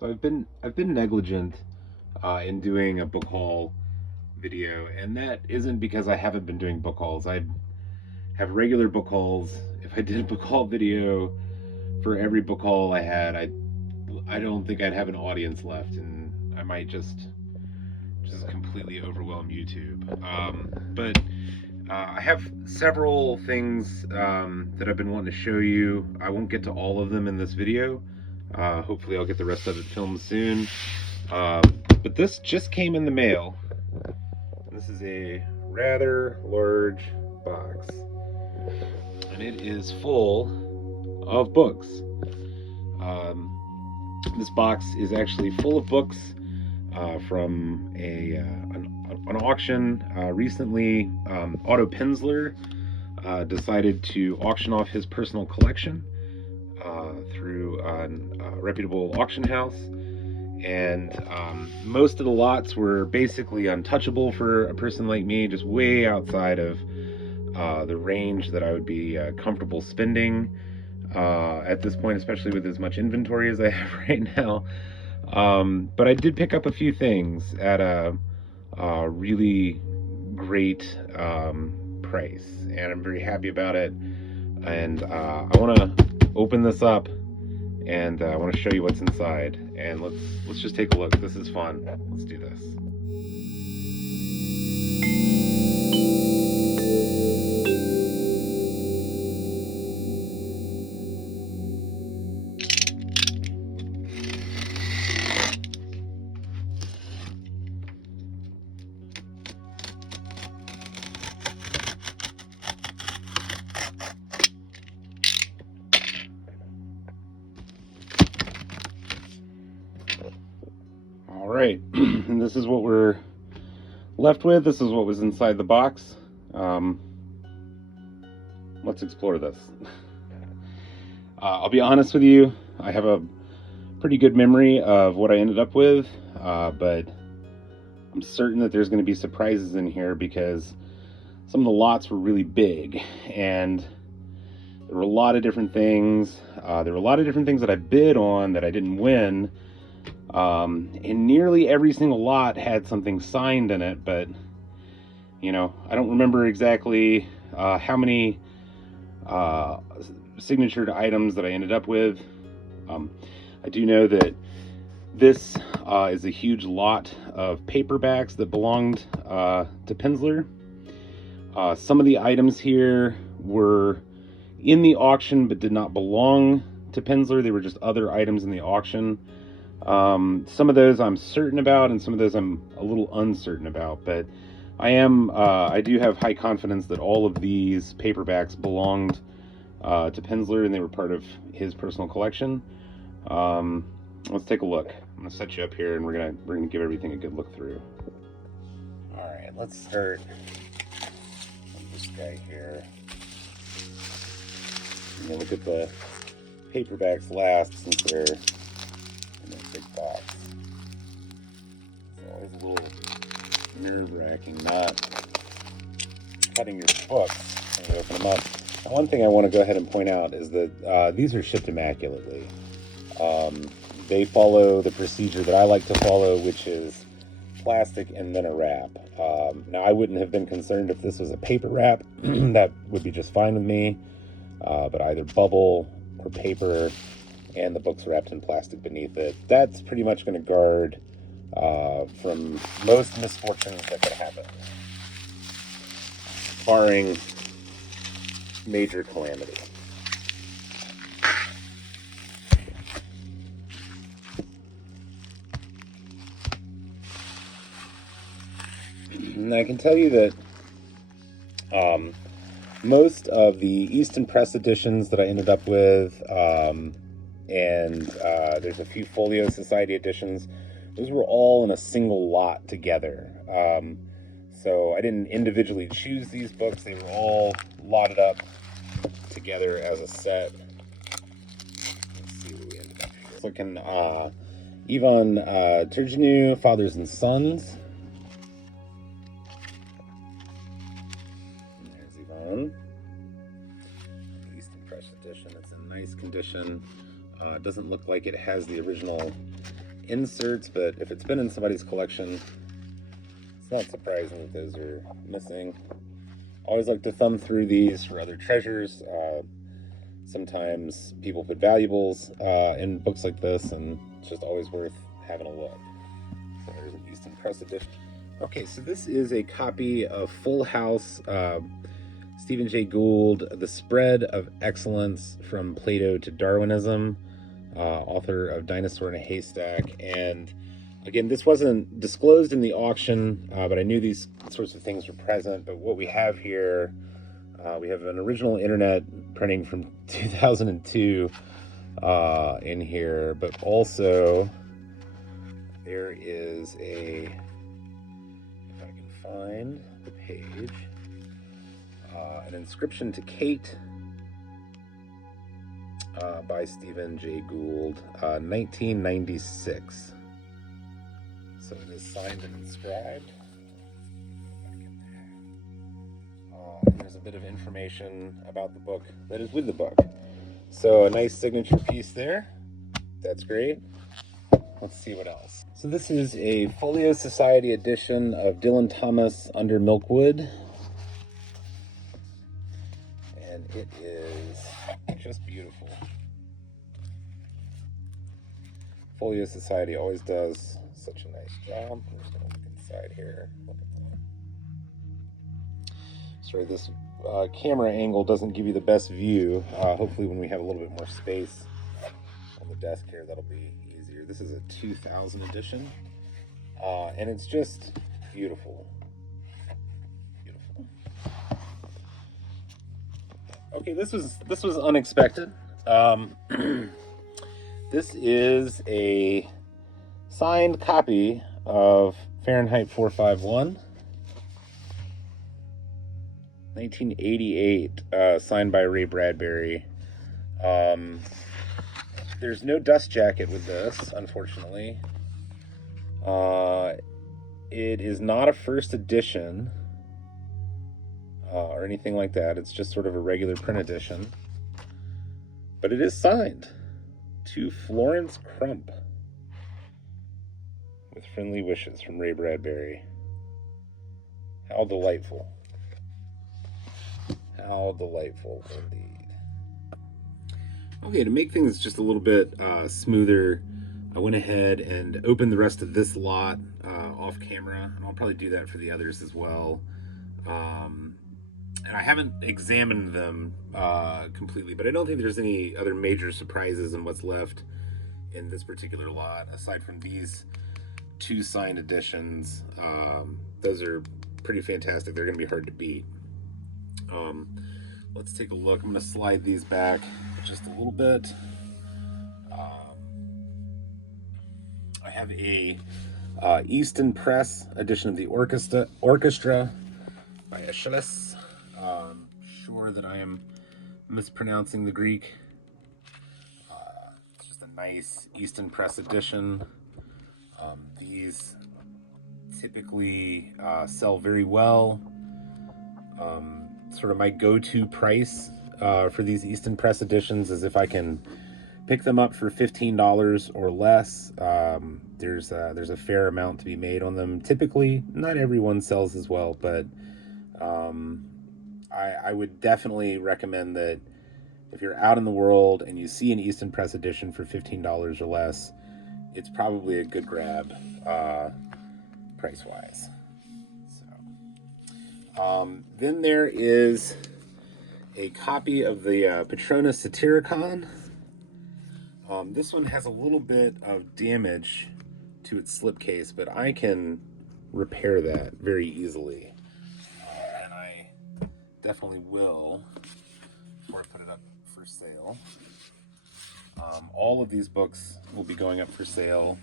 So I've been negligent in doing a book haul video, and that isn't because I haven't been doing book hauls. I have regular book hauls. If I did a book haul video for every book haul I had, I don't think I'd have an audience left, and I might just completely overwhelm YouTube. But I have several things that I've been wanting to show you. I won't get to all of them in this video. Hopefully, I'll get the rest of it filmed soon. Um, but this just came in the mail. This is a rather large box, and it is full of books. Um, this box is actually full of books from an auction recently. Otto Penzler decided to auction off his personal collection through a reputable auction house. And most of the lots were basically untouchable for a person like me, just way outside of the range that I would be comfortable spending at this point, especially with as much inventory as I have right now. But I did pick up a few things at a really great price, and I'm very happy about it. And I want to open this up, and I want to show you what's inside. And let's just take a look. This is fun. Let's do this. All right, and this is what we're left with. This is what was inside the box. Let's explore this. I'll be honest with you, I have a pretty good memory of what I ended up with, but I'm certain that there's going to be surprises in here because some of the lots were really big, and there were a lot of different things. There were a lot of different things that I bid on that I didn't win. And nearly every single lot had something signed in it, but I don't remember exactly how many signatured items that I ended up with. I do know that this is a huge lot of paperbacks that belonged to Penzler. Some of the items here were in the auction but did not belong to Penzler. They were just other items in the auction. Some of those I'm certain about, and some of those I'm a little uncertain about, but I do have high confidence that all of these paperbacks belonged to Penzler, and they were part of his personal collection. Let's take a look. I'm gonna set you up here, and we're gonna give everything a good look through. All right, let's start with this guy here. I'm gonna look at the paperbacks last, since they're in a big box. It's always a little nerve-wracking not cutting your books when you open them up. Now, one thing I want to go ahead and point out is that these are shipped immaculately. They follow the procedure that I like to follow, which is plastic and then a wrap. Now, I wouldn't have been concerned if this was a paper wrap. That would be just fine with me. But either bubble or paper, and the book's wrapped in plastic beneath it. That's pretty much going to guard from most misfortunes that could happen, barring major calamity. And I can tell you that most of the Easton Press editions that I ended up with, and there's a few Folio Society editions, those were all in a single lot together. So I didn't individually choose these books. They were all lotted up together as a set. Let's see where we ended up here. Looking Ivan Turgenev, Fathers and Sons. And there's Ivan. Easton Press edition. It's in nice condition. It doesn't look like it has the original inserts, but if it's been in somebody's collection, it's not surprising that those are missing. Always like to thumb through these for other treasures. Sometimes people put valuables in books like this, and it's just always worth having a look. So there's an Easton Press edition. Okay, so this is a copy of Full House, Stephen Jay Gould, The Spread of Excellence from Plato to Darwinism, author of Dinosaur in a Haystack. And again, this wasn't disclosed in the auction, but I knew these sorts of things were present. But what we have here, we have an original internet printing from 2002 in here, but also there is a, if I can find the page, an inscription to Kate by Stephen Jay Gould, 1996. So it is signed and inscribed. There's a bit of information about the book that is with the book. So a nice signature piece there. That's great. Let's see what else. So this is a Folio Society edition of Dylan Thomas Under Milkwood. And it is just beautiful. Folio Society always does such a nice job. I'm just going to look inside here. Look at that. Sorry, this camera angle doesn't give you the best view. Hopefully when we have a little bit more space on the desk here, that'll be easier. This is a 2000 edition, and it's just beautiful. Beautiful. Okay, this was unexpected. This is a signed copy of Fahrenheit 451, 1988, signed by Ray Bradbury. There's no dust jacket with this, unfortunately. It is not a first edition or anything like that. It's just sort of a regular print edition. But it is signed to Florence Crump. With friendly wishes from Ray Bradbury. How delightful. How delightful indeed. Okay, to make things just a little bit smoother, I went ahead and opened the rest of this lot off camera, and I'll probably do that for the others as well. And I haven't examined them completely, but I don't think there's any other major surprises in what's left in this particular lot, aside from these two signed editions. Those are pretty fantastic. They're going to be hard to beat. Let's take a look. I'm going to slide these back just a little bit. I have a Easton Press edition of the Orchestra by Aeschylus. Sure that I am mispronouncing the Greek. It's just a nice Easton Press edition. These typically sell very well. Sort of my go-to price for these Easton Press editions is if I can pick them up for $15 or less. There's a fair amount to be made on them. Typically, not everyone sells as well, but I would definitely recommend that if you're out in the world and you see an Easton Press edition for $15 or less, it's probably a good grab price-wise. Then there is a copy of the Patronus Satyricon. This one has a little bit of damage to its slipcase, but I can repair that very easily. And I definitely will before I put it up for sale. All of these books will be going up for sale.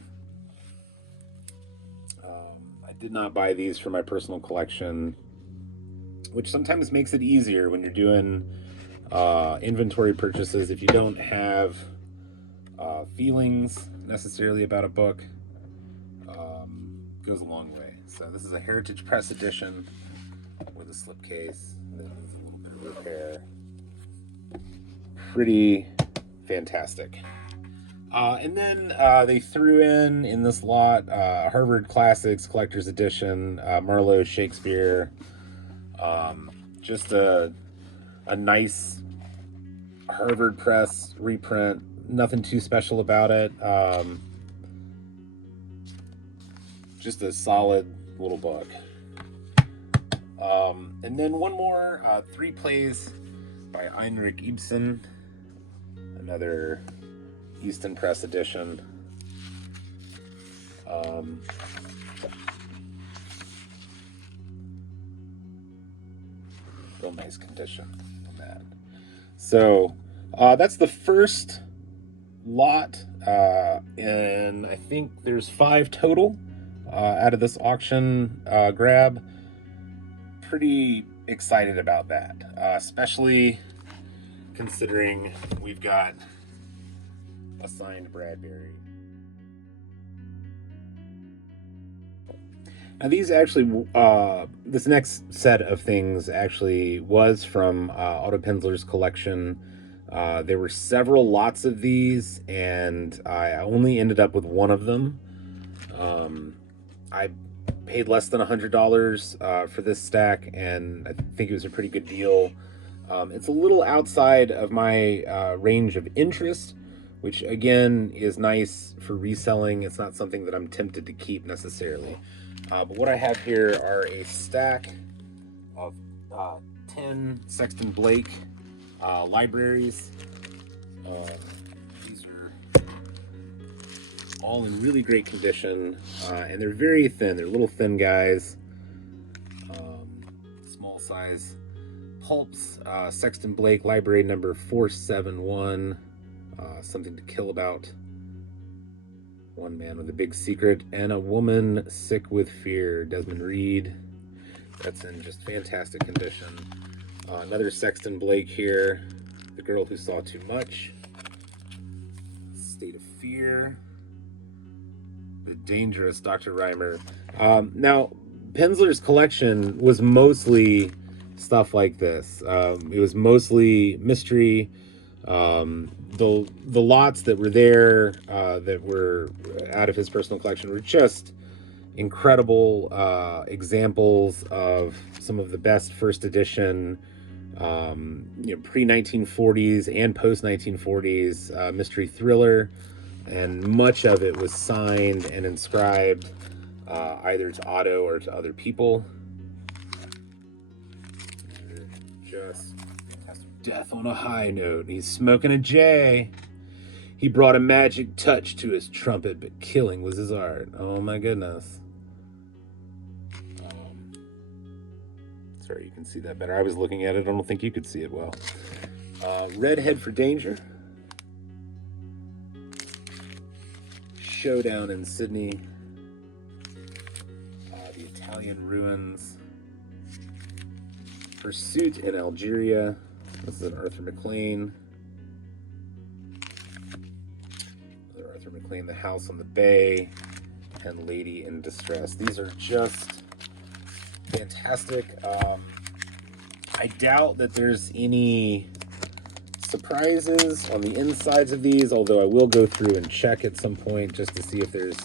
I did not buy these for my personal collection, which sometimes makes it easier when you're doing inventory purchases. If you don't have feelings necessarily about a book, goes a long way. So this is a Heritage Press edition with a slipcase that needs a little bit of repair. Pretty fantastic. And then they threw in this lot Harvard Classics Collector's Edition, Marlowe Shakespeare. Just a nice Harvard Press reprint. Nothing too special about it. Just a solid little book. And then one more, Three Plays by Heinrich Ibsen. Another Easton Press edition. Real nice condition on that. So that's the first lot, and I think there's 5 total out of this auction grab. Pretty excited about that, especially considering we've got a signed Bradbury. Now these actually, this next set of things actually was from Otto Penzler's collection. There were several lots of these, and I only ended up with one of them. I paid less than $100 for this stack, and I think it was a pretty good deal. It's a little outside of my range of interest, which again is nice for reselling. It's not something that I'm tempted to keep necessarily. But what I have here are a stack of 10 Sexton Blake libraries. These are all in really great condition, and they're very thin. They're little thin guys, small size pulps. Sexton Blake library number 471, Something to Kill About, One Man with a Big Secret, and A Woman Sick with Fear, Desmond Reed. That's in just fantastic condition. Another Sexton Blake here, The Girl Who Saw Too Much, State of Fear, The Dangerous Dr. Reimer. Now, Penzler's collection was mostly stuff like this. It was mostly mystery. The lots that were there that were out of his personal collection were just incredible examples of some of the best first edition, pre-1940s and post-1940s mystery thriller, and much of it was signed and inscribed either to Otto or to other people. Just death on a high note. He's smoking a J. He brought a magic touch to his trumpet, but killing was his art. Oh my goodness. Sorry, you can see that better. I was looking at it. I don't think you could see it well. Redhead for Danger. Showdown in Sydney. The Italian Ruins. Pursuit in Algeria. This is an Arthur McLean. Another Arthur McLean, The House on the Bay, and Lady in Distress. These are just fantastic. I doubt that there's any surprises on the insides of these, although I will go through and check at some point just to see if there's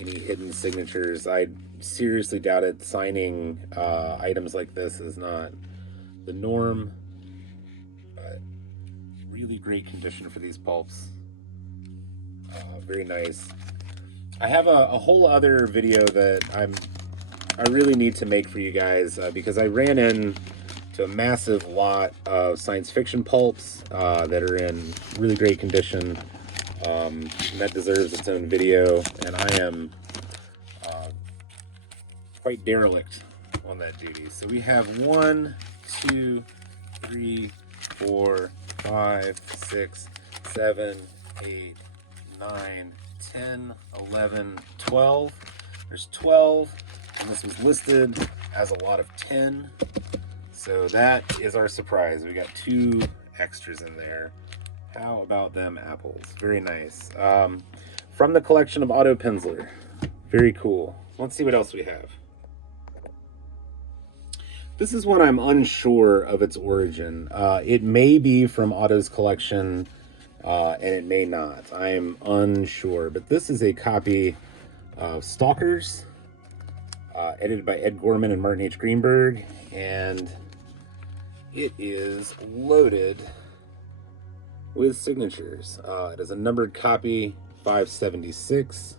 any hidden signatures. I seriously doubt it. Signing items like this is not the norm, but really great condition for these pulps. Very nice. I have a whole other video that I really need to make for you guys because I ran into a massive lot of science fiction pulps that are in really great condition. And that deserves its own video, and I am quite derelict on that duty. So we have 1, 2, 3, 4, 5, 6, 7, 8, 9, 10, 11, 12. There's 12, and this was listed as a lot of 10. So that is our surprise. We got 2 extras in there. How about them apples? Very nice. From the collection of Otto Penzler. Very cool. Let's see what else we have. This is one I'm unsure of its origin. It may be from Otto's collection and it may not. I am unsure. But this is a copy of Stalkers, edited by Ed Gorman and Martin H. Greenberg, and it is loaded with signatures. It is a numbered copy, 576.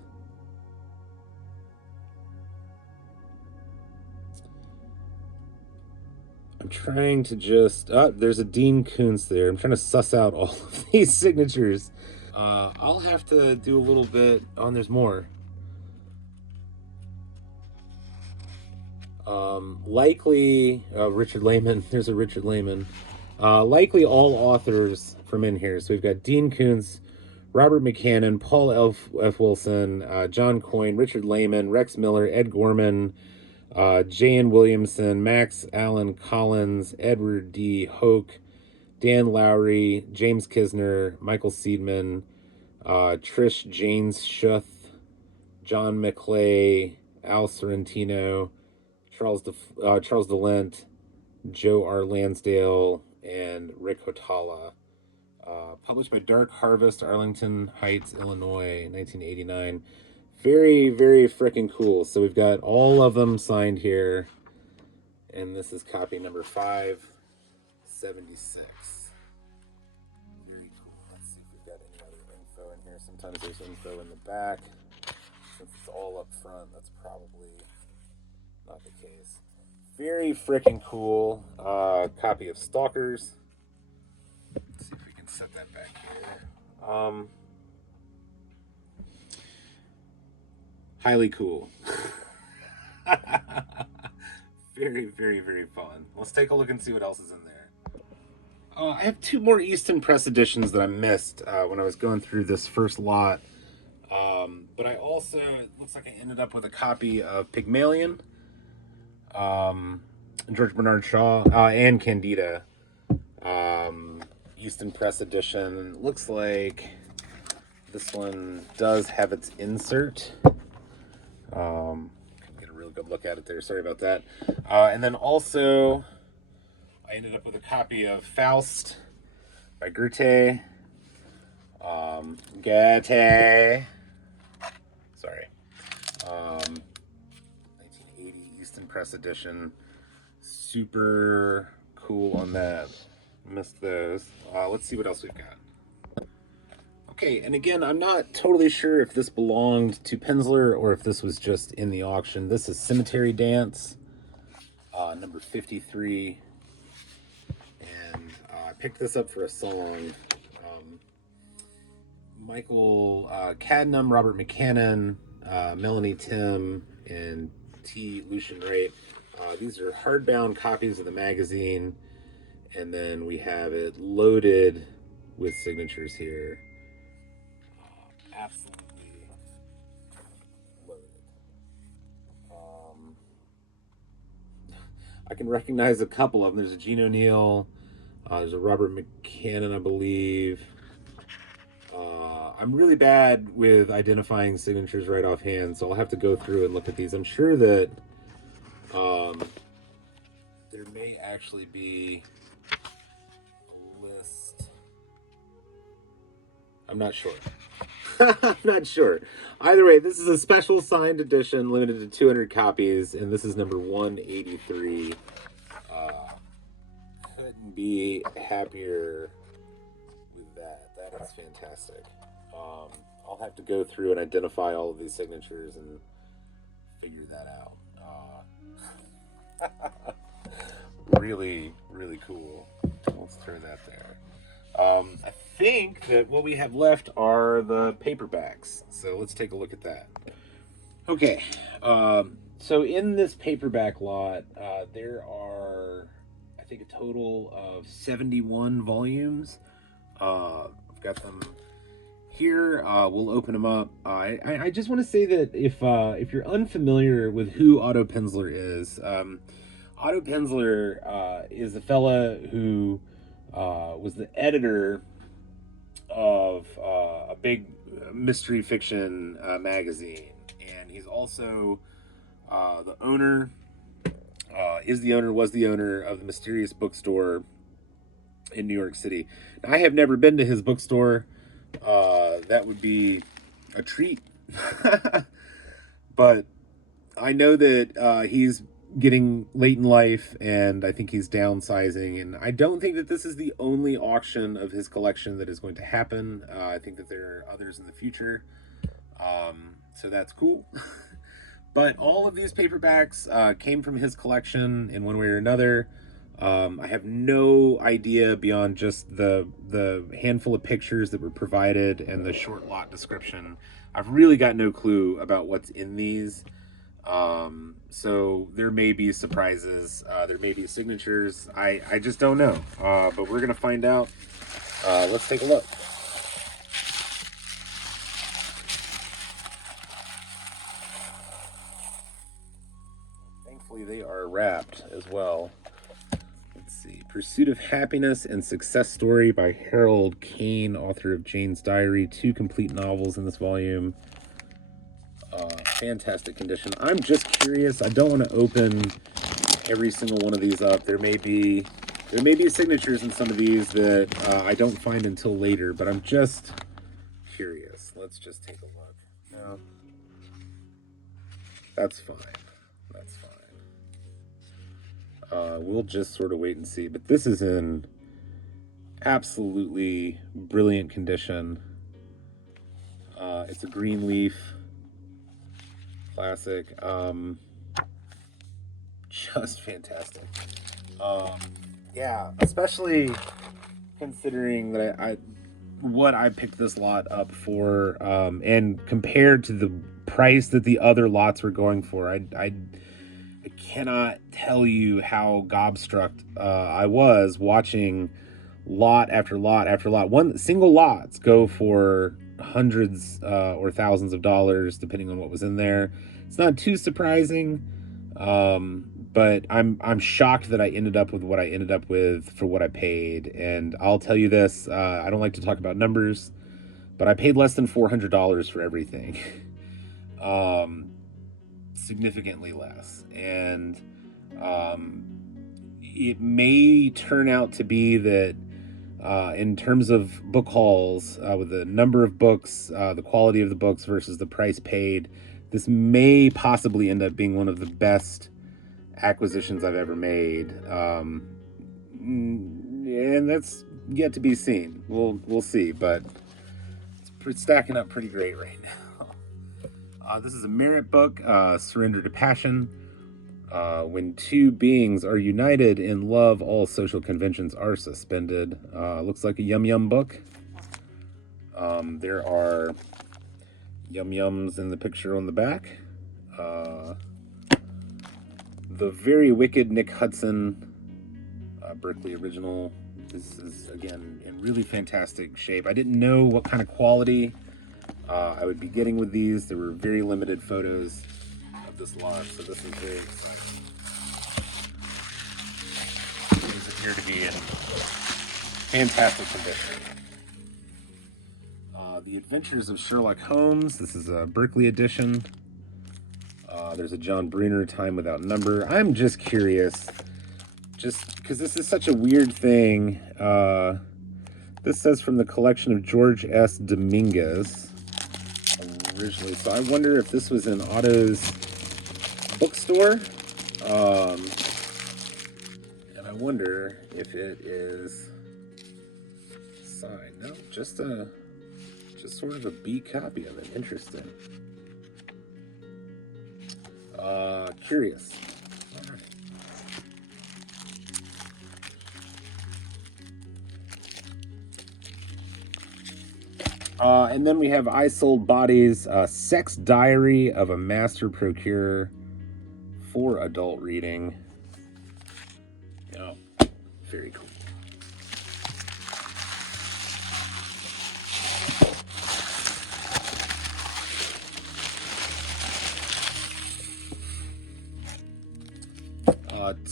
I'm trying to just... there's a Dean Koontz there. I'm trying to suss out all of these signatures. I'll have to do a little bit... Oh, and there's more. Likely Richard Lehman. There's a Richard Lehman. Likely all authors from in here. So we've got Dean Koontz, Robert McCannon, Paul F. Wilson, John Coyne, Richard Lehman, Rex Miller, Ed Gorman, J.N. Williamson, Max Allen Collins, Edward D. Hoke, Dan Lowry, James Kisner, Michael Seidman, Trish Janes Schuth, John McClay, Al Sorrentino, Charles DeLint, Joe R. Lansdale, and Rick Hotala. Published by Dark Harvest, Arlington Heights, Illinois, 1989. Very, very freaking cool. So we've got all of them signed here. And this is copy number 576. Very cool. Let's see if we've got any other info in here. Sometimes there's info in the back. Since it's all up front, that's probably not the case. Very freaking cool copy of Stalkers. Let's see if we can set that back here. Highly cool. Very, very, very fun. Let's take a look and see what else is in there. I have two more Easton Press editions that I missed when I was going through this first lot. But I also, it looks like I ended up with a copy of Pygmalion, George Bernard Shaw, and Candida. Easton Press edition. Looks like this one does have its insert. Can get a real good look at it there. Sorry about that. And then also, I ended up with a copy of Faust by Goethe. Sorry. 1980 Easton Press edition. Super cool on that. Missed those. Let's see what else we've got. Okay, and again, I'm not totally sure if this belonged to Penzler or if this was just in the auction. This is Cemetery Dance, number 53. And I picked this up for a song. Michael Cadnam, Robert McCannon, Melanie Tim, and T. Lucian Wright. These are hardbound copies of the magazine. And then we have it loaded with signatures here. Absolutely loaded. I can recognize a couple of them. There's a Gene O'Neill. There's a Robert McCannon, I believe. I'm really bad with identifying signatures right offhand, so I'll have to go through and look at these. I'm sure that there may actually be a list. I'm not sure. I'm not sure. Either way, this is a special signed edition, limited to 200 copies, and this is number 183. Couldn't be happier with that. That is fantastic. I'll have to go through and identify all of these signatures and figure that out. Really, really cool. Let's throw that there. I think that what we have left are the paperbacks. So let's take a look at that. Okay. So in this paperback lot, there are, I think, a total of 71 volumes. I've got them here. We'll open them up. I just want to say that if you're unfamiliar with who Otto Penzler is, Otto Penzler is a fella who was the editor of a big mystery fiction magazine, and he's also the owner, was the owner of the Mysterious Bookstore in New York City. Now, I have never been to his bookstore. that would be a treat. But I know that he's getting late in life, and I think he's downsizing. And I don't think that this is the only auction of his collection that is going to happen. I think that there are others in the future. So that's cool. But all of these paperbacks came from his collection in one way or another. I have no idea beyond just the handful of pictures that were provided and the short lot description. I've really got no clue about what's in these. So there may be surprises. There may be signatures. I just don't know. But we're going to find out. Let's take a look. Thankfully, they are wrapped as well. Let's see. Pursuit of Happiness and Success Story by Harold Kane, author of Jane's Diary. 2 complete novels in this volume. Fantastic condition. I'm just curious. I don't want to open every single one of these up. There may be signatures in some of these that I don't find until later, but I'm just curious. Let's just take a look. No, that's fine. That's fine. We'll just sort of wait and see. But this is in absolutely brilliant condition. It's a green leaf. Classic. Just fantastic. Yeah, especially considering that what I picked this lot up for, and compared to the price that the other lots were going for, I cannot tell you how gobstruck I was watching lot after lot after lot. One single lots go for hundreds or thousands of dollars depending on what was in there. It's not too surprising, but I'm shocked that I ended up with what I ended up with for what I paid. And I'll tell you this, I don't like to talk about numbers, but I paid less than $400 for everything. Significantly less. And it may turn out to be that in terms of book hauls, with the number of books, the quality of the books versus the price paid, this may possibly end up being one of the best acquisitions I've ever made. And that's yet to be seen. We'll see, but it's stacking up pretty great right now. This is a Merritt book, Surrender to Passion. When two beings are united in love, all social conventions are suspended. Looks like a yum book. There are yums in the picture on the back. The Very Wicked Nick Hudson, Berkeley original. This is, again, in really fantastic shape. I didn't know what kind of quality I would be getting with these. There were very limited photos of this lot, so this is very exciting. These appear to be in fantastic condition. The Adventures of Sherlock Holmes. This is a Berkeley edition. There's a John Brunner, Time Without Number. I'm just curious, just because this is such a weird thing. This says from the collection of George S. Dominguez originally, so I wonder if this was in Otto's bookstore. And I wonder if it is signed. No, just sort of a B copy of it. Interesting. Curious. All right. And then we have I Sold Bodies, Sex Diary of a Master Procurer for adult reading. Oh, very cool.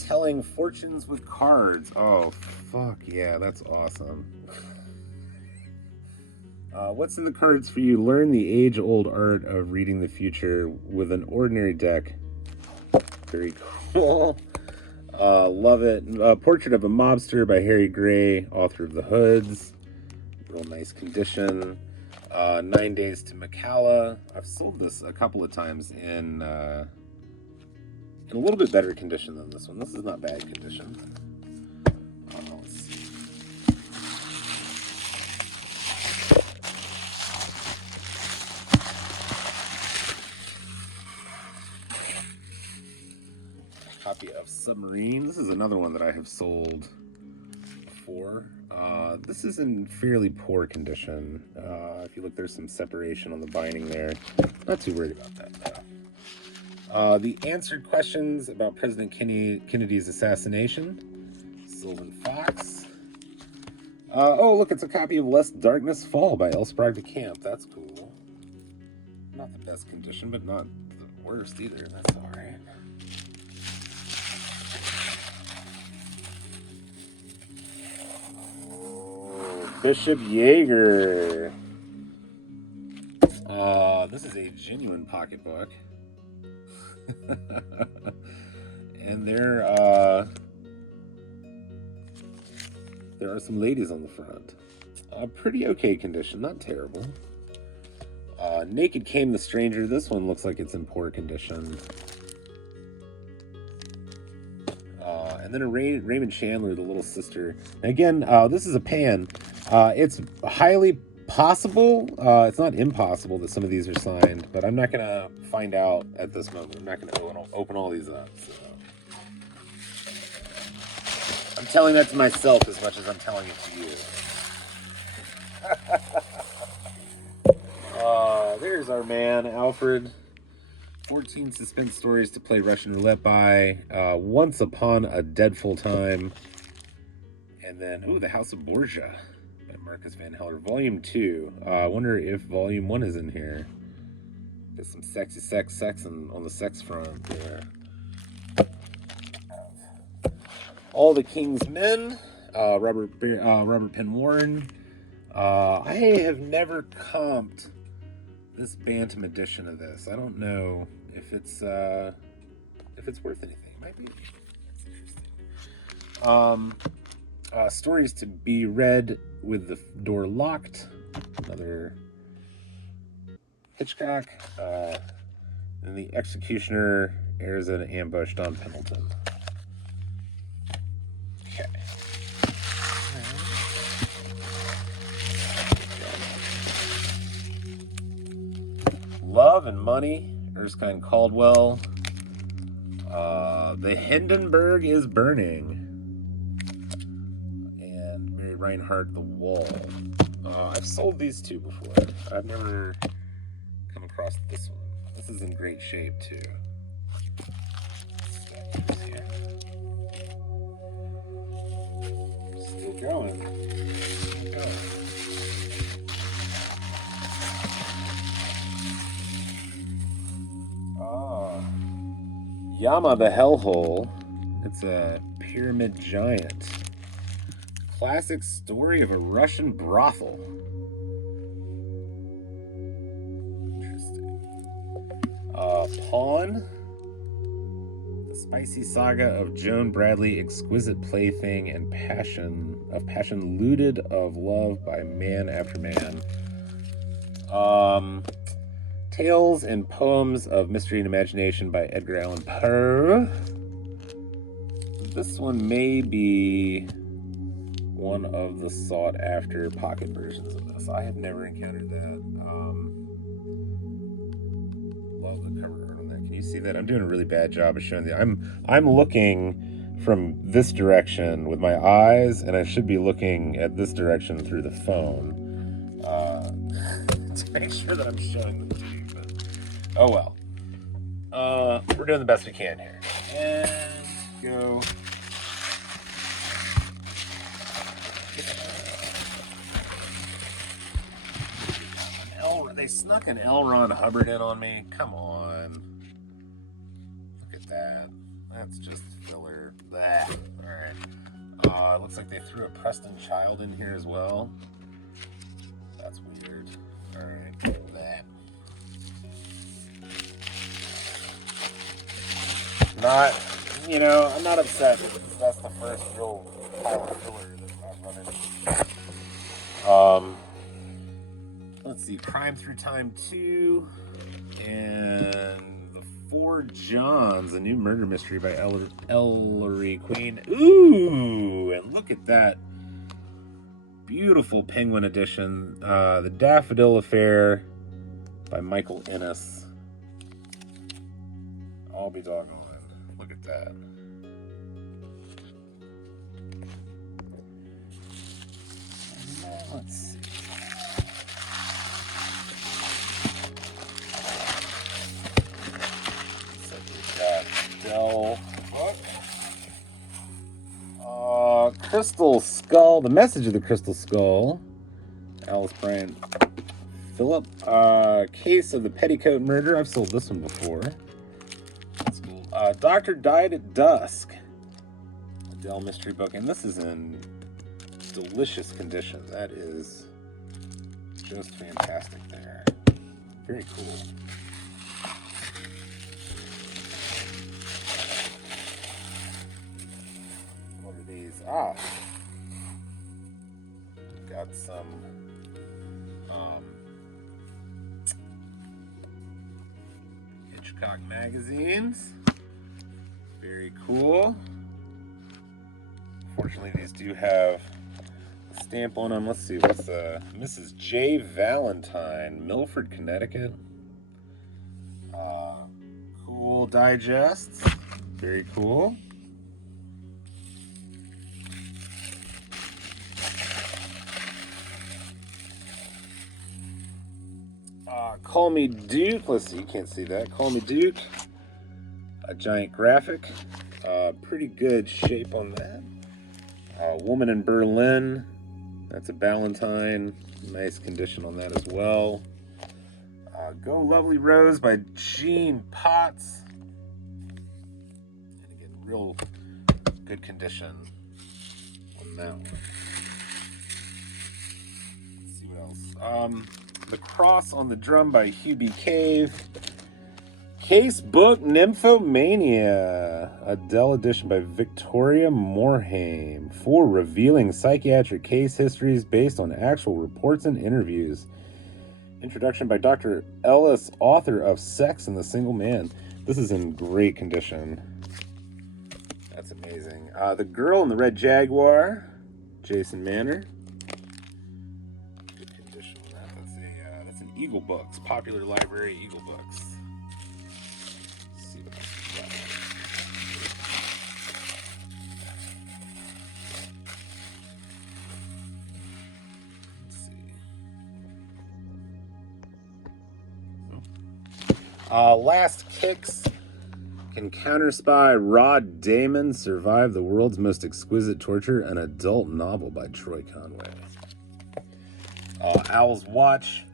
Telling Fortunes with Cards. Oh, fuck yeah, that's awesome. What's in the cards for you? Learn the age-old art of reading the future with an ordinary deck. Very cool. Love it. Portrait of a Mobster by Harry Gray, author of The Hoods. Real nice condition. 9 Days to Macalla. I've sold this a couple of times in a little bit better condition than this one. This is not bad condition. Let's see. A copy of Submarine. This is another one that I have sold before. This is in fairly poor condition. If you look, there's some separation on the binding there. Not too worried about that, though. The Answered Questions about President Kennedy's assassination. Sold in Fox. Oh, look, it's a copy of Lest Darkness Fall by L. Sprague de Camp. That's cool. Not the best condition, but not the worst either. That's all right. Bishop Yeager. This is a genuine pocketbook. And there are some ladies on the front. Pretty okay condition, not terrible. Naked Came the Stranger. This one looks like it's in poor condition. And then a Raymond Chandler, The Little Sister. Again, this is a pan. It's highly possible, it's not impossible that some of these are signed, but I'm not going to find out at this moment. I'm not going to open all these up. So. I'm telling that to myself as much as I'm telling it to you. There's our man, Alfred. 14 suspense stories to play Russian roulette by. Once Upon a Deadful Time. And then, ooh, The House of Borgia by Marcus Van Heller. Volume 2. I wonder if Volume 1 is in here. There's some sexy sex on the sex front there. All the King's Men. Robert Penn Warren. I have never comped this Bantam edition of this. I don't know if it's worth anything. It might be. That's interesting. Stories to be read with the door locked. Another Hitchcock. And The Executioner, Arizona Ambushed on Pendleton. Okay. Love and Money, Erskine Caldwell. The Hindenburg is Burning. And Mary Reinhardt, The Wall. I've sold these two before. I've never come across this one. This is in great shape, too. Still going. Still going. Yama the Hellhole. It's a pyramid giant. Classic story of a Russian brothel. Interesting. Pawn. The spicy saga of Joan Bradley, exquisite plaything and passion looted of love by man after man. Tales and Poems of Mystery and Imagination by Edgar Allan Poe. This one may be one of the sought-after pocket versions of this. I have never encountered that. Love the cover art on that. Can you see that? I'm doing a really bad job of showing you. I'm looking from this direction with my eyes, and I should be looking at this direction through the phone to make sure that I'm showing them to you. Oh well. We're doing the best we can here. And go. They snuck an L. Ron Hubbard in on me. Come on. Look at that. That's just filler. Blah. Alright. Looks like they threw a Preston Child in here as well. That's weird. Alright. That. I'm not upset because that's the first real pile of filler that I've run into. Let's see, Crime Through Time 2, and The Four Johns, a new murder mystery by Ellery Queen. Ooh, and look at that beautiful Penguin edition. The Daffodil Affair by Michael Ennis. I'll be doggone. Look at that. Let's see. So we've got Dell book. Crystal Skull, The Message of the Crystal Skull. Alice Bryant Phillip. Case of the Petticoat Murder. I've sold this one before. That's cool. Doctor Died at Dusk. Adele mystery book. And this is in delicious condition. That is just fantastic there. Very cool. What are these? Got some Hitchcock magazines. Very cool. Fortunately, these do have a stamp on them. Let's see, what's Mrs. J. Valentine, Milford, Connecticut. Cool digests. Very cool. Call Me Duke. Let's see, you can't see that. Call Me Duke. A giant graphic. Pretty good shape on that. Woman in Berlin. That's a Valentine. Nice condition on that as well. Go Lovely Rose by Jean Potts. And again, real good condition on that one. Let's see what else. The Cross on the Drum by Hubie Cave. Case Book Nymphomania, Adele edition by Victoria Morhaime. 4 revealing psychiatric case histories based on actual reports and interviews. Introduction by Dr. Ellis, author of Sex and the Single Man. This is in great condition. That's amazing. The Girl in the Red Jaguar, Jason Manor. Good condition on that. That's an Eagle Books, Popular Library Eagle Books. Last Kicks. Can Counterspy Rod Damon survive the world's most exquisite torture? An adult novel by Troy Conway. Owl's Watch,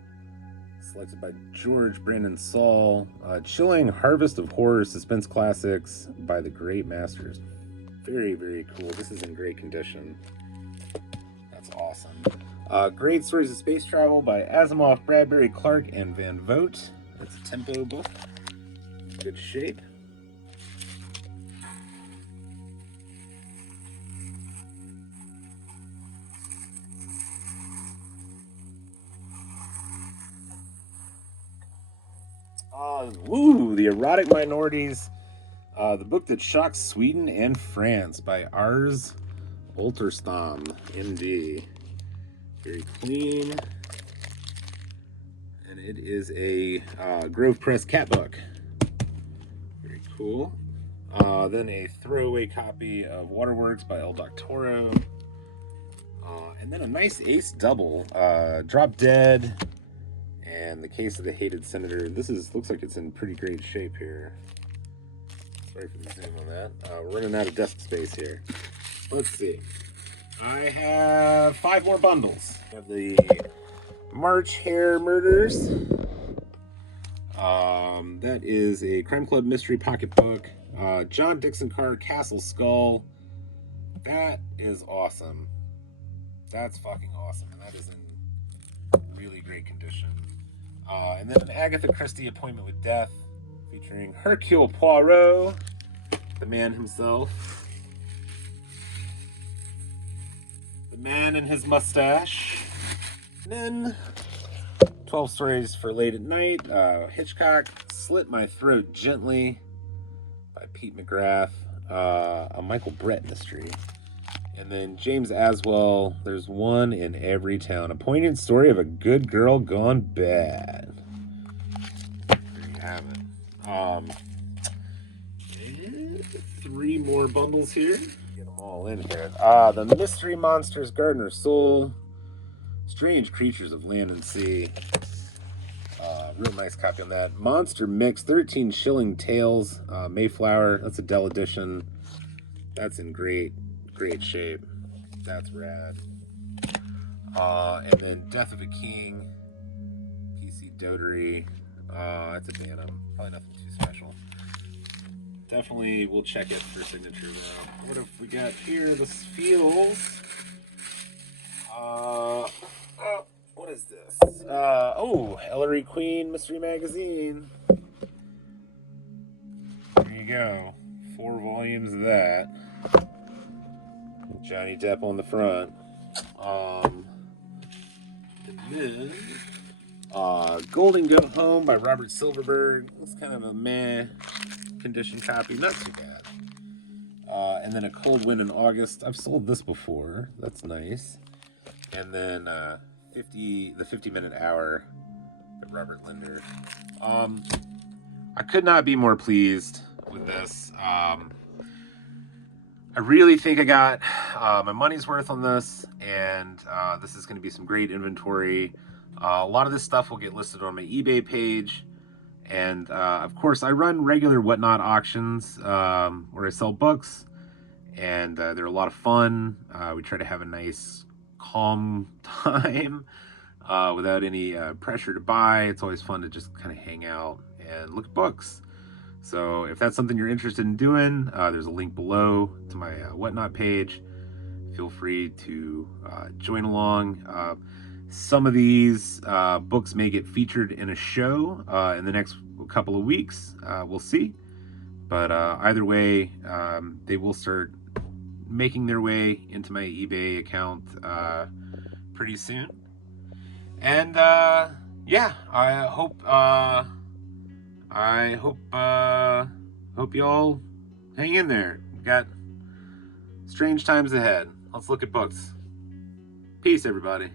selected by George Brandon Saul. Chilling Harvest of Horror suspense classics by the Great Masters. Very, very cool. This is in great condition. That's awesome. Great Stories of Space Travel by Asimov, Bradbury, Clark, and Van Vogt. That's a tempo book. Good shape. The Erotic Minorities. The book that shocked Sweden and France by Ars Olterstam, MD. Very clean. And it is a Grove Press cat book. Very cool. Then a throwaway copy of Waterworks by El Doctoro. And then a nice ace double. Drop Dead and The Case of the Hated Senator. This looks like it's in pretty great shape here. Sorry for the zoom on that. We're running out of desk space here. Let's see. I have 5 more bundles. I have the March Hare Murders. That is a Crime Club mystery pocketbook. John Dixon Carr, Castle Skull. That is awesome. That's fucking awesome. And that is in really great condition. And then an Agatha Christie Appointment with Death featuring Hercule Poirot, the man himself. The man and his mustache. And then 12 Stories for Late at Night. Hitchcock, Slit My Throat Gently by Pete McGrath. A Michael Brett mystery. And then James Aswell, There's One in Every Town. A poignant story of a good girl gone bad. There you have it. And 3 more bundles here. Get them all in here. The Mystery Monsters, Gardener's Soul. Strange Creatures of Land and Sea. Real nice copy on that. Monster Mix, 13 Shilling Tales, Mayflower. That's a Dell edition. That's in great shape. That's rad. And then Death of a King, PC Dotery. That's a Bantam. Probably nothing too special. Definitely we'll check it for signature though. What have we got here? This feels. What is this? Ellery Queen Mystery Magazine. There you go. 4 volumes of that. Johnny Depp on the front. And then Golden Goat Home by Robert Silverberg. It's kind of a meh condition copy, not too bad. And then A Cold Wind in August. I've sold this before. That's nice. And then the 50-minute hour by Robert Linder. I could not be more pleased with this. I really think I got my money's worth on this, and this is going to be some great inventory. A lot of this stuff will get listed on my eBay page, and of course I run regular Whatnot auctions where I sell books, and they're a lot of fun. We try to have a nice, calm time without any pressure to buy. It's always fun to just kind of hang out and look at books. So if that's something you're interested in doing, there's a link below to my Whatnot page. Feel free to join along. Some of these books may get featured in a show in the next couple of weeks. We'll see. But either way, they will start making their way into my eBay account pretty soon. And yeah, I hope y'all hang in there. We've got strange times ahead. Let's look at books. Peace, everybody.